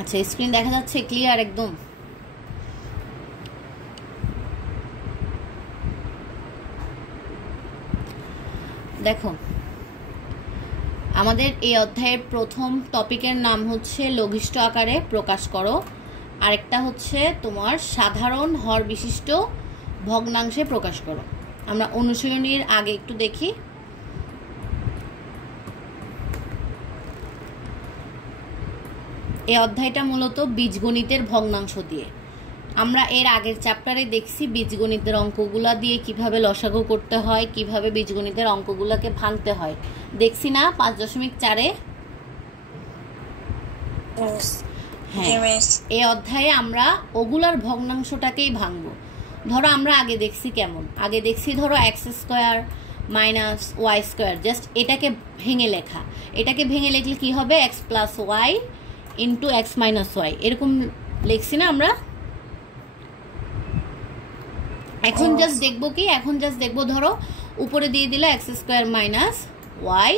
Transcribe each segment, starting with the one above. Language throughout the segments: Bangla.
আচ্ছা, স্ক্রিন দেখা যাচ্ছে ক্লিয়ার একদম? দেখো, আমাদের এই অধ্যায়ের প্রথম টপিকের নাম হচ্ছে লঘিষ্ঠ আকারে প্রকাশ করো, আরেকটা হচ্ছে তোমার সাধারণ হর বিশিষ্ট ভগ্নাংশে প্রকাশ করো। আমরা অনুশীলনীর আগে একটু দেখি। এই অধ্যায়টা মূলত বীজগণিতের ভগ্নাংশ দিয়ে। আমরা এর আগের চ্যাপ্টারে দেখছি বীজগণিতের অঙ্কগুলা দিয়ে কিভাবে লসাগু করতে হয়, কিভাবে বীজগণিতের অঙ্কগুলোকে ভাঙতে হয়, দেখছি না 5.4-এ? হ্যাঁ, এই অধ্যায়ে আমরা ওগুলার ভগ্নাংশটাকেই ভাঙবো। ধরো আমরা আগে দেখছি কেমন, আগে দেখছি ধরো x² মাইনাস y², জাস্ট এটাকে ভেঙে লেখা। এটাকে ভেঙে লিখলে কি হবে? x plus Y into x minus Y, এরকম লিখছি না আমরা। এখন জাস্ট দেখবো কি, এখন জাস্ট দেখবো ধরো উপরে দিয়ে দিলে x² মাইনাস y²,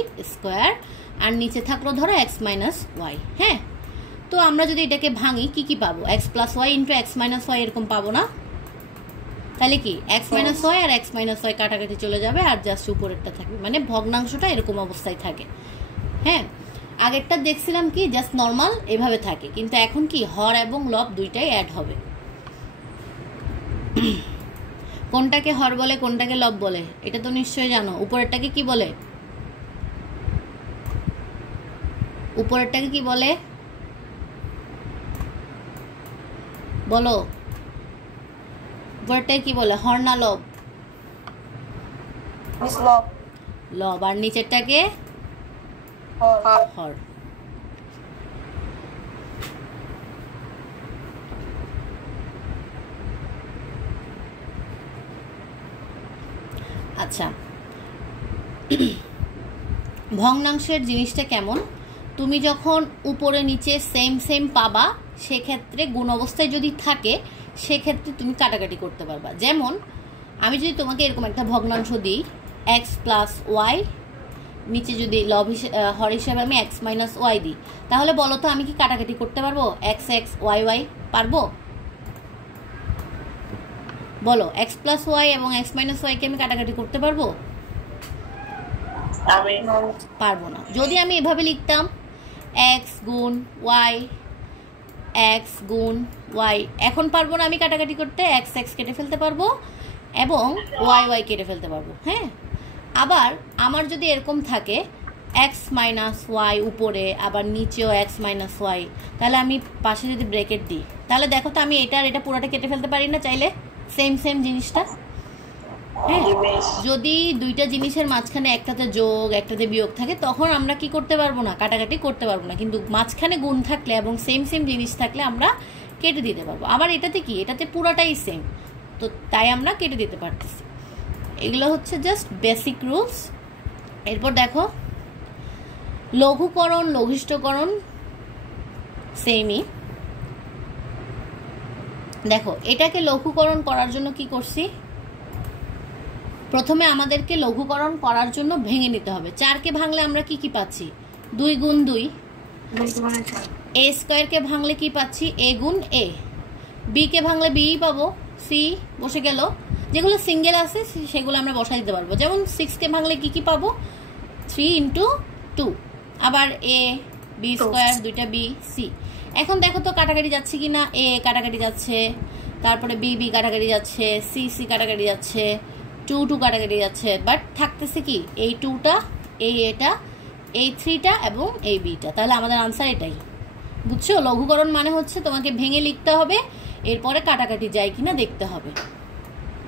আর নিচে থাকলো ধরো x মাইনাস ওয়াই। হ্যাঁ, তো আমরা যদি এটাকে ভাঙি কি কি পাবো? x plus Y into x minus Y, এরকম পাবো না? তাহলে কি x মাইনাস ওয়াই আর x মাইনাস ওয়াই কাটাকাটি চলে যাবে, আর জাস্ট উপরেরটা থাকবে, মানে ভগ্নাংশটা এরকম অবস্থায় থাকে। হ্যাঁ, আগেরটা দেখছিলাম কি জাস্ট নর্মাল এভাবে থাকে, কিন্তু এখন কি হর এবং লব দুইটাই অ্যাড হবে। কোনটাকে হর বলে কোনটাকে লব বলে এটা তো নিশ্চয়ই জানো। উপরেরটাকে কি বলে? উপরেরটাকে কি বলে বলো? উপরেরটাকে কি বলে, হর না লব? লব। আর নিচেরটাকে হর। আচ্ছা, ভগ্নাংশের জিনিসটা কেমন, তুমি যখন উপরে নিচে সেম সেম পাবা, সেক্ষেত্রে গুণ অবস্থায় যদি থাকে সেক্ষেত্রে তুমি কাটাকাটি করতে পারবা। যেমন আমি যদি তোমাকে এরকম একটা ভগ্নাংশ দিই x প্লাস ওয়াই, নিচে যদি লব হর হিসাবে আমি x মাইনাস ওয়াই দিই, তাহলে বলো তো আমি কি কাটাকাটি করতে পারবো? x x y y পারবো? বলো, x প্লাস ওয়াই এবং x মাইনাস ওয়াইকে আমি কাটাকাটি করতে পারবো? পারবো না। যদি আমি এভাবে লিখতাম x গুণ y, x গুণ y, এখন পারবো না আমি কাটাকাটি করতে, x x কেটে ফেলতে পারবো এবং y y কেটে ফেলতে পারবো। হ্যাঁ, আবার আমার যদি এরকম থাকে x মাইনাস ওয়াই উপরে, আবার নিচেও x মাইনাস ওয়াই, তাহলে আমি পাশে যদি ব্রেকেট দিই, তাহলে দেখো তো আমি এটা আর এটা পুরোটা কেটে ফেলতে পারি না চাইলে? সেম সেম জিনিসটা। হ্যাঁ, যদি দুইটা জিনিসের মাঝখানে একটাতে যোগ একটাতে বিয়োগ থাকে তখন আমরা কি করতে পারবো না? কাটাকাটি করতে পারবো না। কিন্তু মাঝখানে গুণ থাকলে এবং সেম সেম জিনিস থাকলে আমরা কেটে দিতে পারবো। আবার এটাতে কি, এটাতে পুরাটাই সেম, তো তাই আমরা কেটে দিতে পারতেছি। এগুলো হচ্ছে জাস্ট বেসিক রুলস। এরপর দেখো লঘুকরণ লঘিষ্ঠকরণ সেমই। দেখো এটাকে লঘুকরণ করার জন্য কি করছি, প্রথমে আমাদেরকে লঘুকরণ করার জন্য ভেঙে নিতে হবে। 4কে ভাঙলে আমরা কি কি পাচ্ছি? 2 গুণ 2। a স্কয়ারকে ভাঙলে কি পাচ্ছি? a গুণ a। b কে ভাঙলে b পাবো, c বসে গেল। যেগুলো সিঙ্গেল আছে সেগুলো আমরা বসাই দিতে পারবো। যেমন 6কে ভাঙলে কি কি পাবো? 3 ইন্টু 2। আবার a b স্কয়ার, দুইটা b c। এখন দেখো তো কাটাকাটি যাচ্ছে কি না? a কাটাকাটি যাচ্ছে, তারপরে b b কাটাকাটি যাচ্ছে, c c কাটাকাটি যাচ্ছে, 2 2 কাটাকাটি যাচ্ছে, বাট থাকতেছে কি? এই 2টা, এই এটা, এই 3টা এবং এই bটা। তাহলে আমাদের আনসার এটাই। বুঝছো? লঘুকরণ মানে হচ্ছে তোমাকে ভেঙে লিখতে হবে, এরপরে কাটাকাটি যায় কিনা দেখতে হবে।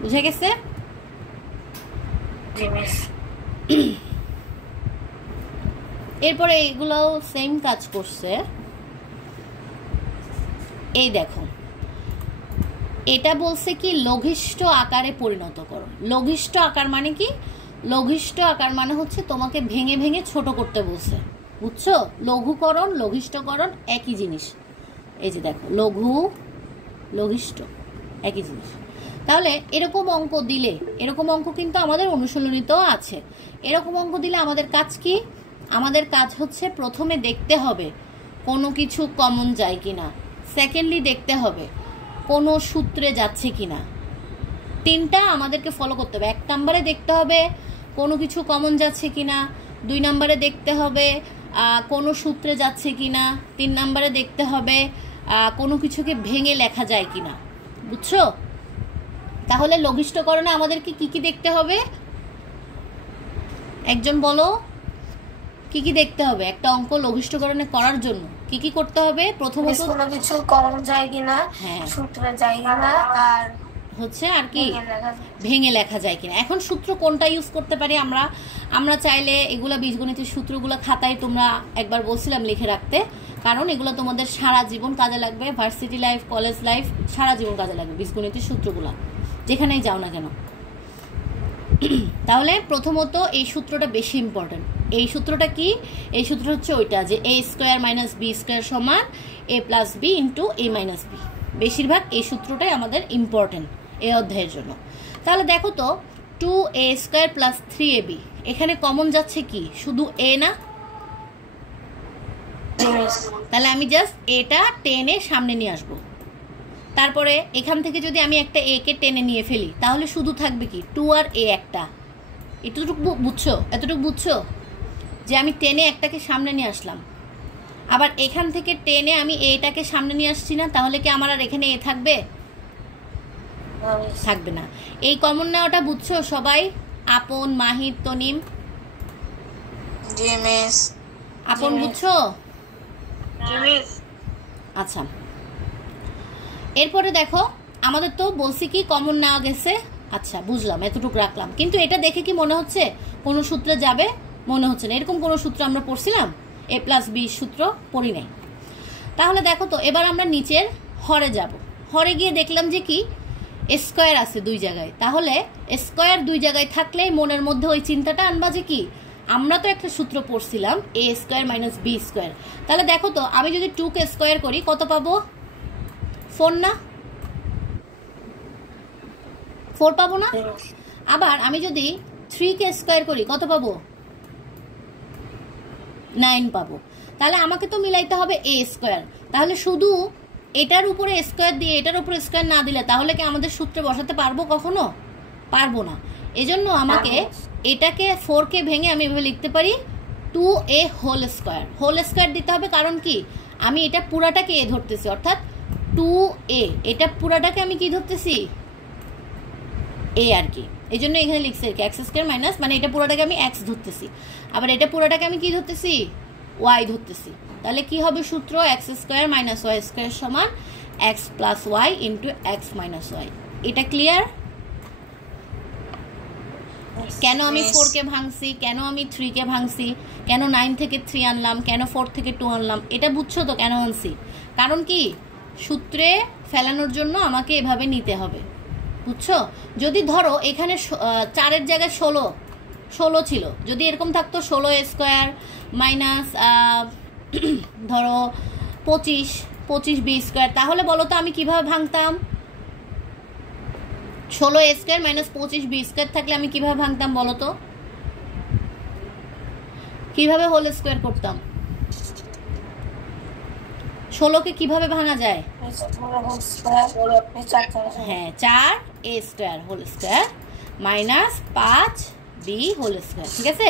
বুঝে গেছে? এরপরে এইগুলো সেম কাজ করছে। এই দেখো, এটা বলছে কি লঘিষ্ঠ আকারে পরিণত করো। লঘিষ্ঠ আকার মানে কি? লঘিষ্ঠ আকার মানে হচ্ছে তোমাকে ভেঙে ভেঙে ছোট করতে বলছে। বুঝছো? লঘুকরণ লঘিষ্ঠকরণ একই জিনিস। এই যে দেখো, লঘু লঘিষ্ঠ একই জিনিস। তাহলে এরকম অঙ্ক দিলে, এরকম অঙ্ক কিন্তু আমাদের অনুশীলনীতেও আছে। এরকম অঙ্ক দিলে আমাদের কাজ কি? আমাদের কাজ হচ্ছে প্রথমে দেখতে হবে কোনো কিছু কমন যায় কিনা, সেকেন্ডলি দেখতে হবে কোনো সূত্রে যাচ্ছে কিনা। তিনটা আমাদেরকে ফলো করতে হবে। 1 নম্বরে দেখতে হবে কোনো কিছু কমন যাচ্ছে কিনা, 2 নম্বরে দেখতে হবে কোনো সূত্রে যাচ্ছে কিনা, 3 নম্বরে দেখতে হবে কোনো কিছুকে ভেঙে লেখা যায় কিনা। বুঝছো? তাহলে লঘিষ্ঠকরণে আমাদেরকে কি কি দেখতে হবে, একজন বলো কি কি দেখতে হবে একটা অঙ্ক লঘিষ্ঠকরণে করার জন্য? কি কি করতে হবে? প্রথমত কোনো কিছু কমন যায় কিনা, সূত্রে যায় কিনা, আর হচ্ছে আর কি ভেঙে লেখা যায় কিনা। এখন সূত্র কোনটা ইউজ করতে পারি আমরা চাইলে এগুলা বীজগণিতের সূত্রগুলো খাতায় তোমরা একবার বলছিলাম লিখে রাখতে, কারণ এগুলো তোমাদের সারা জীবন কাজে লাগবে। ভার্সিটি লাইফ, কলেজ লাইফ, সারা জীবন কাজে লাগবে বীজগণিতের সূত্রগুলো, যেখানেই যাও না কেন। তাহলে প্রথমত এই সূত্রটা বেশি ইম্পর্টেন্ট। এই সূত্রটা কি? এই সূত্র হচ্ছে ওইটা যে a square minus b square সমান a plus b into a minus b. বেশিরভাগ এই সূত্রটাই আমাদের ইম্পর্টেন্ট এই অধ্যায়ের জন্য। তাহলে দেখো তো 2a স্কোয়ার প্লাস 3ab, এখানে কমন যাচ্ছে কি? শুধু a না? তাহলে আমি জাস্ট এটা টেনে সামনে নিয়ে আসবো। তারপরে এখান থেকে যদি আমি একটা a কে টেনে নিয়ে ফেলি তাহলে শুধু থাকবে কি 2 আর a একটা। এতটুকু বুঝছো? এতটুকু বুঝছো যে আমি টেনে একটাকে সামনে নিয়ে আসলাম, আবার এখান থেকে টেনে আমি এটাকে সামনে নিয়ে আসছি না, তাহলে কি আমার আর এখানে এ থাকবে? থাকবে না। এই কমন নেওয়াটা বুঝছো সবাই? আপন, মাহিদ, তনিম, আপন বুঝছো? আচ্ছা, এরপরে দেখো আমাদের তো বলছি কি কমন নেওয়া গেছে। আচ্ছা বুঝলাম, এতটুকু রাখলাম। কিন্তু এটা দেখে কি মনে হচ্ছে কোনো সূত্রে যাবে? মনে হচ্ছে না। এরকম কোনো সূত্র আমরা পড়ছিলাম? a প্লাস বি সূত্র পড়ি নাই। তাহলে দেখো তো এবার আমরা নিচের হরে যাব। হরে গিয়ে দেখলাম যে কি স্কোয়ার আছে 2 জায়গায়। তাহলে স্কোয়ার 2 জায়গায় থাকলেই মনের মধ্যে ওই চিন্তাটা আনবা যে কি আমরা তো একটা সূত্র পড়ছিলাম a square minus b square. তাহলে দেখো তো আমি যদি 2 কে স্কোয়ার করি কত পাবো? 4 না? 4 পাবো না? আবার আমি যদি 3 কে স্কোয়ার করি কত পাবো? 9 পাবো। তাহলে আমাকে তো মিলাইতে হবে a স্কোয়ার। তাহলে শুধু এটার উপরে স্কোয়ার দিয়ে এটার উপরে স্কোয়ার না দিলে তাহলে কি আমাদের সূত্রে বসাতে পারবো কখনো? পারবো না। এজন্য আমাকে এটাকে 4 কে ভেঙে আমি এভাবে লিখতে পারি 2a whole square. Whole square দিতে হবে কারণ কি আমি এটা পুরাটাকে a ধরতেছি, অর্থাৎ 2a, এটা পুরাটাকে আমি কি ধরতেছি? a আর কি। এই জন্য এখানে লিখছি আর কি এক্স স্কোয়ার মাইনাস, মানে এটা পুরোটাকে আমি এক্স ধরতেছি, আবার এটা পুরোটাকে আমি কি ধরতেছি? ওয়াই ধরতেছি। তাহলে কি হবে সূত্র? X square minus y square সমান x plus Y into x minus y. এটা ক্লিয়ার? কেন আমি 4 কে ভাঙছি, কেন আমি 3 কে ভাঙছি, কেন 9 থেকে 3 আনলাম, কেন 4 থেকে 2 আনলাম, এটা বুঝছো তো কেন আনছি? কারণ কি সূত্রে ফেলানোর জন্য আমাকে এভাবে নিতে হবে। বুঝছো? যদি ধরো এখানে 4-এর জায়গায় 16 ছিল, যদি এরকম থাকতো 16 স্কোয়ার মাইনাস ধরো 25 বি স্কোয়ার, তাহলে বলো তো আমি কিভাবে ভাঙতাম? 16 স্কোয়ার মাইনাস 25 বি স্কোয়ার থাকলে আমি কিভাবে ভাঙতাম বলো তো? কিভাবে হোল স্কোয়ার করতাম? 16কে কিভাবে ভাঙা যায়? হ্যাঁ, 4a square whole square minus 5b whole square. ঠিক আছে,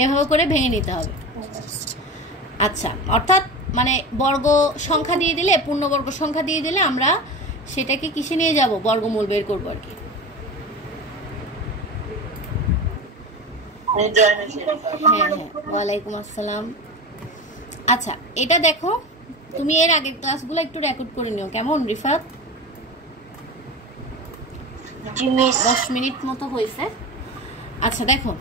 এভাবে করে ভেঙে নিতে হবে। আচ্ছা, অর্থাৎ মানে বর্গ সংখ্যা দিয়ে দিলে, পূর্ণবর্গ সংখ্যা দিয়ে দিলে আমরা সেটাকে কিসে নিয়ে যাব? বর্গমূল বের করবো আর কি। হ্যাঁ, ওয়ালাইকুম আসসালাম। আচ্ছা, এটা দেখো তুমি এর আগের ক্লাসগুলো একটু রেকর্ড করে নিও, কেমন রিফাত? 10 মিনিট মতো হয়েছে। আচ্ছা দেখো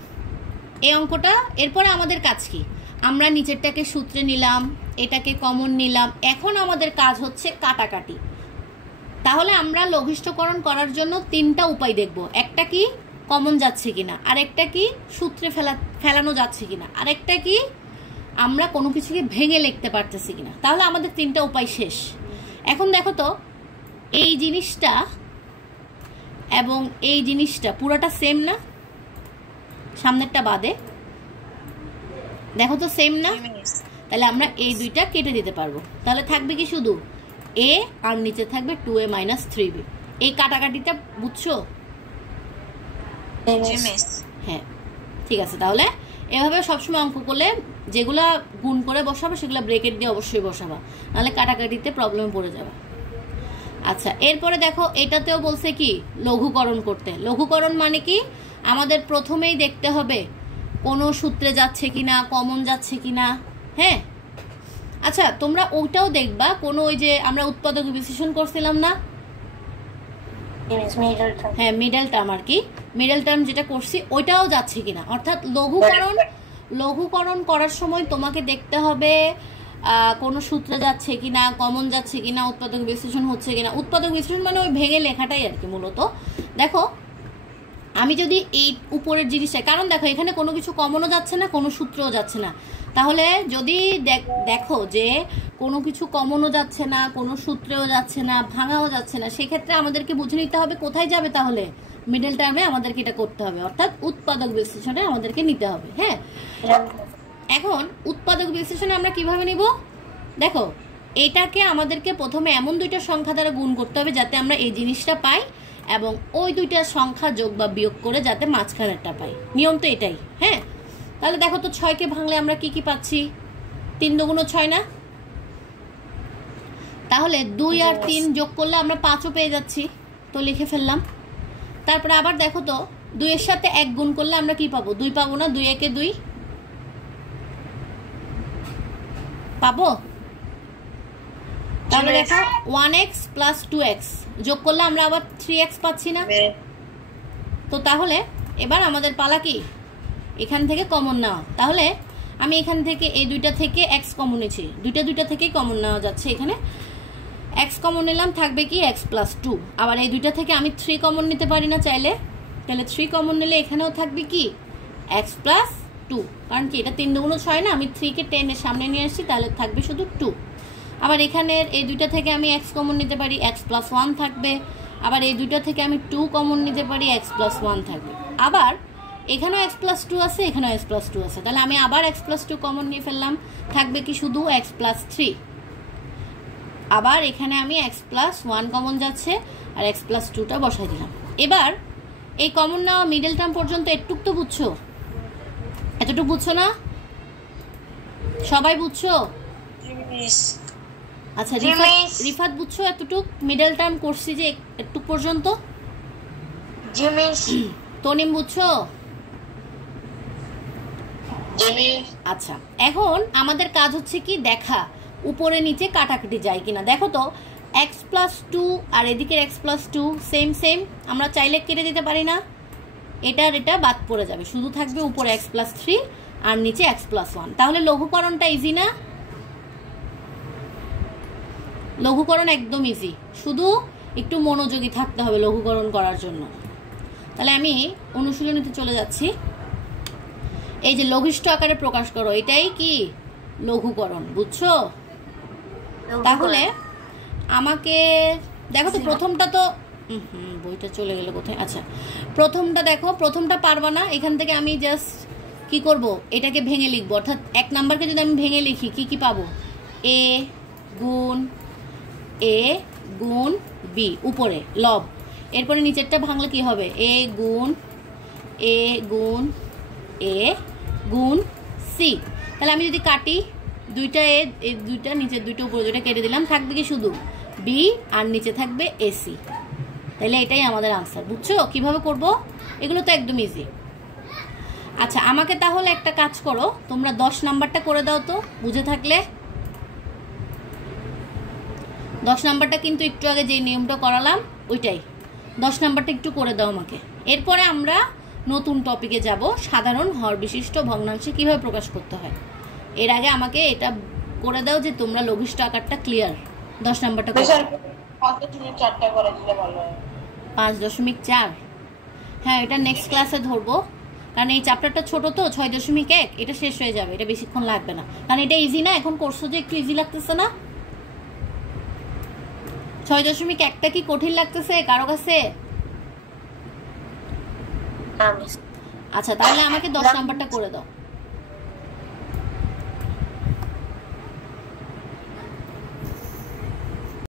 এই অঙ্কটা, এরপরে আমাদের কাজ কি? আমরা নিচেরটাকে সূত্রে নিলাম, এটাকে কমন নিলাম, এখন আমাদের কাজ হচ্ছে কাটাকাটি। তাহলে আমরা লঘিষ্ঠকরণ করার জন্য 3টা উপায় দেখব। একটা কি কমন যাচ্ছে কিনা, আর একটা কি সূত্রে ফেলানো যাচ্ছে কিনা, আর একটা কি আমরা কোনো কিছুকে ভেঙে লিখতে পারতেছি কিনা। তাহলে আমাদের 3টা উপায় শেষ। এখন দেখো তো এই জিনিসটা এবং এই জিনিসটা পুরোটা সেম না? সামনেরটা বাদে দেখো তো সেম না? তাহলে আমরা এই দুইটা কেটে দিতে পারবো। তাহলে থাকবে কি শুধু a আর নিচে থাকবে 2a - 3b। এই কাটাকাটিটা বুঝছো? হ্যাঁ ঠিক আছে। তাহলে এভাবে সবসময় অঙ্ক করলে যেগুলা গুণ করে বসাবো সেগুলো ব্রেকেট দিয়ে অবশ্যই বসাবা, নাহলে কাটাকাটিতে প্রবলেমে পড়ে যাবে। আচ্ছা এরপরে দেখো এটাতেও বলছে কি লঘুকরণ করতে। লঘুকরণ মানে কি আমাদের প্রথমেই দেখতে হবে কোনো সূত্রে যাচ্ছে কিনা, কমন যাচ্ছে কিনা। হ্যাঁ আচ্ছা তোমরা ওটাও দেখবা কোনো ওই যে আমরা উৎপাদক বিশ্লেষণ করছিলাম না, হ্যাঁ মিডল টার্ম আর কি, মিডল টার্ম যেটা করছি ওইটাও যাচ্ছে কিনা। অর্থাৎ লঘুকরণ করার সময় তোমাকে দেখতে হবে কোনো সূত্রে যাচ্ছে কিনা, কমন যাচ্ছে কিনা, উৎপাদক বিশ্লেষণ হচ্ছে কিনা। উৎপাদক বিশ্লেষণ মানে ওই ভেঙে লেখাটাই আর কি মূলত। দেখো আমি যদি এই উপরের জিনিসটা, কারণ দেখো এখানে কোনো কিছু কমনও যাচ্ছে না, কোনো সূত্রও যাচ্ছে না, তাহলে যদি দেখো যে কোনো কিছু কমনও যাচ্ছে না, কোনো সূত্রেও যাচ্ছে না, ভাঙাও যাচ্ছে না, সেক্ষেত্রে আমাদেরকে বুঝে নিতে হবে কোথায় যাবে। তাহলে মিডল টার্মে আমাদেরকে এটা করতে হবে, অর্থাৎ উৎপাদক বিশ্লেষণে আমাদেরকে নিতে হবে। হ্যাঁ এখন উৎপাদক বিশ্লেষণে আমরা কিভাবে নিব? দেখো এটাকে আমাদেরকে প্রথমে এমন দুইটা সংখ্যা দ্বারা গুণ করতে হবে যাতে আমরা এই জিনিসটা পাই, এবং ওই দুইটা সংখ্যা যোগ বা বিয়োগ করে যাতে মাঝখানেরটা পাই। নিয়ম তো এটাই। হ্যাঁ তাহলে দেখো তো 6কে ভাঙলে আমরা কি কি পাচ্ছি? 3 দুগুণ 6 না? তাহলে 2 আর 3 যোগ করলে আমরা 5ও পেয়ে যাচ্ছি, তো লিখে ফেললাম। তারপরে আবার দেখো তো 2 এর সাথে 1 গুণ করলে আমরা কি পাবো? 2 পাবো না? 2 একে 2 পাবো। তাহলে দেখো 1x + 2x যোগ করলে আমরা আবার 3x পাচ্ছি না? তো তাহলে এবার আমাদের পালা কি এখান থেকে কমন নেওয়া। তাহলে আমি এখান থেকে এই দুইটা থেকে x কমন নিয়েছি, দুইটা থেকেই কমন নেওয়া যাচ্ছে। এখানে x কমন নিলাম, থাকবে কি x + 2। আবার এই দুইটা থেকে আমি 3 কমন নিতে পারি না চাইলে, তাহলে 3 কমন নিলে এখানেও থাকবে কি x + 2, কারণ কি এটা 3 দুগুণ 6 না, আমি 3কে 10 এর সামনে নিয়ে আসছি, তাহলে থাকবে শুধু 2। আবার এখানের এই দুইটা থেকে আমি x কমন নিতে পারি, x + 1 থাকবে। আবার এই দুইটা থেকে আমি 2 কমন নিতে পারি, x + 1 থাকবে। আবার এখানেও x + 2 আছে, এখানেও x + 2 আছে, তাহলে আমি আবার x + 2 কমন নিয়ে ফেললাম, থাকবে কি শুধু x + 3। আবার এখানে আমি x + 1 কমন যাচ্ছে আর x + 2টা বসাই দিলাম। এবার এই কমন নেওয়া মিডল টার্ম পর্যন্ত এটুক তো বুঝছো? এতটুকু বুঝছো না? সবাই বুঝছো? আচ্ছা রিফাত বুঝছো এতটুক মিডল টার্ম করছি যে এটুক পর্যন্ত? তনিম বুঝছো? আচ্ছা এখন আমাদের কাজ হচ্ছে কি দেখা উপরে নিচে কাটাকাটি যায় কিনা। দেখো তো x + 2 আর এদিকের x + 2 সেম, আমরা চাইলে কেটে দিতে পারি না? এটা বাদ পড়ে যাবে, শুধু থাকবে উপরে x + 3 আর নিচে x + 1। তাহলে লঘুকরণটা ইজি না? লঘুকরণ একদম ইজি, শুধু একটু মনোযোগী থাকতে হবে লঘুকরণ করার জন্য। তাহলে আমি অনুশীলনীতে চলে যাচ্ছি। এই যে লঘিষ্ঠ আকারে প্রকাশ করো, এটাই কি লঘুকরণ, বুঝছো? তাহলে আমাকে দেখো তো প্রথমটা তো বইটা চলে গেল কোথায়। আচ্ছা প্রথমটা দেখো, প্রথমটা পারবা না, এখান থেকে আমি জাস্ট কি করব, এটাকে ভেঙে লিখবো। অর্থাৎ 1 নাম্বারকে যদি আমি ভেঙে লিখি কি পাবো? a গুণ b উপরে লব, এরপরে নিচেরটা ভাঙলে কি হবে? a গুণ a গুণ c। তাহলে আমি যদি কাটি দুইটা এই দুইটা নিচের দুইটা উপরে দুইটা কেটে দিলাম, থাকবে কি শুধু b আর নিচে থাকবে ac। তাহলে এটাই আমাদের আনসার। বুঝছো কিভাবে করব? এগুলো তো একদম ইজি। আচ্ছা আমাকে তাহলে একটা কাজ করো, তোমরা 10 নাম্বারটা করে দাও তো, বুঝে থাকলে। 10 নাম্বারটা কিন্তু একটু আগে যে নিয়মটা করালাম ওইটাই, 10 নাম্বারটা একটু করে দাও আমাকে। এরপরে আমরা নতুন টপিকে যাব, সাধারণ হর বিশিষ্ট ভগ্নাংশে কিভাবে প্রকাশ করতে হয়। এর আগে আমাকে এটা করে দাও যে তোমরা লঘিষ্ঠ আকারটা ক্লিয়ার। 10 নাম্বারটা 5.4। হ্যাঁ এটা নেক্সট ক্লাসে ধরবো, কারণ এই চ্যাপ্টারটা ছোট তো 6.1, এটা শেষ হয়ে যাবে, এটা বেশিক্ষণ লাগবে না, কারণ এটা ইজি না। এখন করছো যে একটু ইজি লাগতেছে না? 6.1টা কি কঠিন লাগতেছে কারো কাছে? আচ্ছা তাহলে আমাকে 10 নাম্বারটা করে দাও।